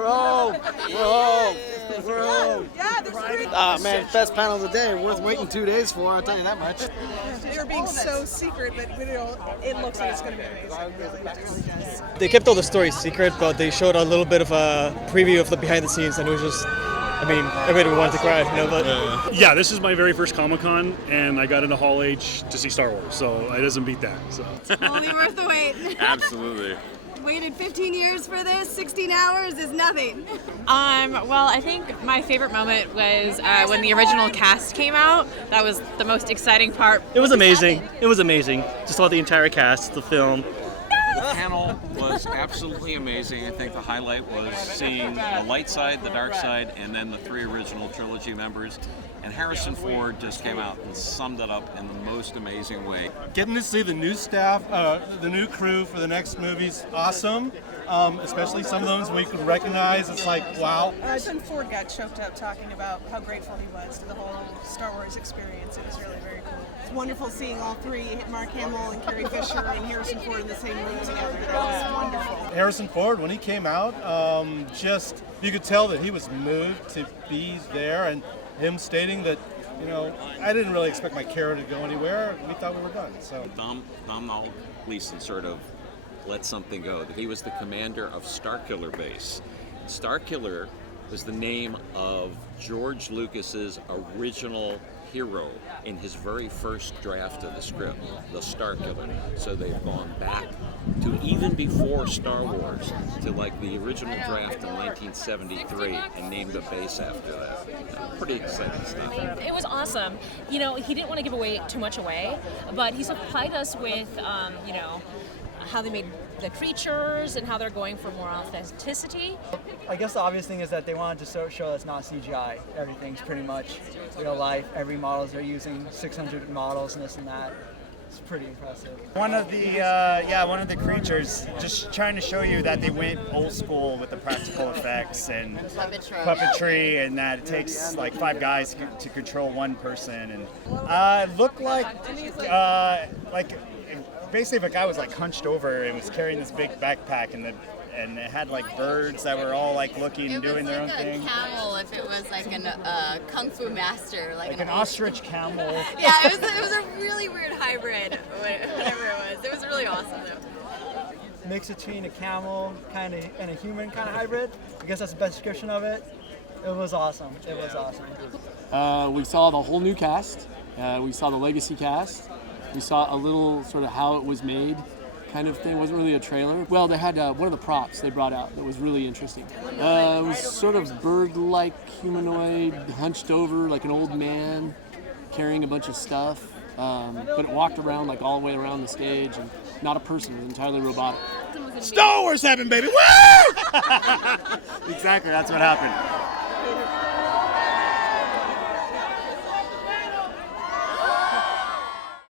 We're home. We're home. We're home. Yeah, there's three. Man, best panel of the day. Worth waiting 2 days for, I'll tell you that much. They were being so secret, but it looks like it's going to be amazing. Really, it really does. They kept all the stories secret, but they showed a little bit of a preview of the behind the scenes, and it was just, I mean, everybody wanted to cry, you know. But yeah, this is my very first Comic-Con, and I got into Hall H to see Star Wars, so it doesn't beat that. So. Totally worth the wait. Absolutely. Waited 15 years for this, 16 hours is nothing. Well, I think my favorite moment was when the original cast came out. That was the most exciting part. it was amazing. It was amazing. Just saw the entire cast, the film. The panel was absolutely amazing. I think the highlight was seeing the light side, the dark side, and then the 3 original Trilogy members. And Harrison Ford just came out and summed it up in the most amazing way. Getting to see the new staff, the new crew for the next movie's awesome. Especially some of those we could recognize. It's like, wow. Then Ford got choked up talking about how grateful he was to the whole Star Wars experience. It was really very cool. It's wonderful seeing all three, Mark Hamill and Carrie Fisher and Harrison Ford in the same room together. That was wonderful. Harrison Ford, when he came out, just you could tell that he was moved to be there, and him stating that, you know, I didn't really expect my character to go anywhere. We thought we were done. So Domhnall Gleeson sort of let something go. He was the commander of Starkiller Base. Starkiller was the name of George Lucas's original hero in his very first draft of the script, the Starkiller. So they've gone back to even before Star Wars to like the original draft in 1973 and named a base after that. Pretty exciting stuff. It was awesome. You know, he didn't want to give away too much away, but he supplied us with, you know, how they made the creatures and how they're going for more authenticity. I guess the obvious thing is that they wanted to show it's not CGI. Everything's pretty much real life. Every models they're using 600 models and this and that. It's pretty impressive. One of the creatures, just trying to show you that they went old school with the practical effects and puppetry, and that it takes like 5 guys to control one person. And looked like basically if a guy was like hunched over and was carrying this big backpack, and it had like birds that were all like looking and doing their own thing. It was like a camel if it was like a kung fu master. Like an ostrich camel. Yeah, it was a really weird hybrid, whatever it was. It was really awesome though. Mix between a camel kind of and a human kind of hybrid. I guess that's the best description of it. It was awesome. It was awesome. We saw the whole new cast. We saw the legacy cast. We saw a little sort of how it was made kind of thing. It wasn't really a trailer. Well, they had one of the props they brought out that was really interesting. It was sort of bird-like, humanoid, hunched over like an old man carrying a bunch of stuff. But it walked around like all the way around the stage, and not a person. It was entirely robotic. Star Wars heaven, baby! Woo! Exactly, that's what happened.